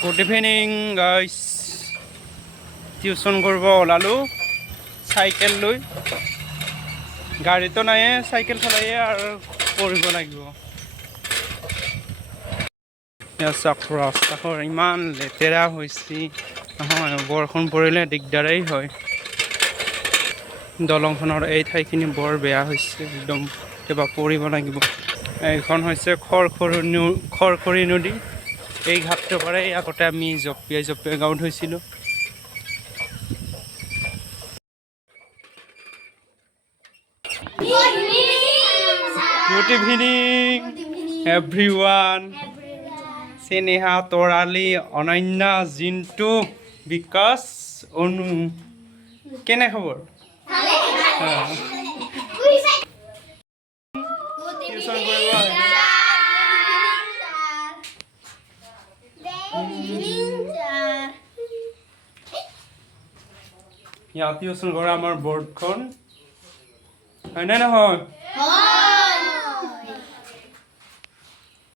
good evening guys tuition কৰিব ওলালোঁ cycle লৈ গাড়ীটো নাইয়ে চাইকেল চলাইয়ে আৰু পঢ়িব লাগিব চাওক ৰাস্তাখন ইমান লেতেৰা হৈছে নহয় বৰষুণ পৰিলে দিগদাৰেই হয় দলংখনৰ এই ঠাইখিনি বৰ বেয়া হৈছে একদম কিবা পৰিব লাগিব এইখন হৈছে খৰখৰী নদী এই ঘাটটোৰ পৰাই আগতে আমি জঁপিয়াই গাঁও ধুইছিলোঁ good evening everyone Sneha Tarali Ananya Jintu বিকাশ অনু কেনে খবৰ টিউশ্যন কৰিব ইয়াত টিউশ্যন কৰা আমাৰ বৰ্ডখন হয়নে নহয়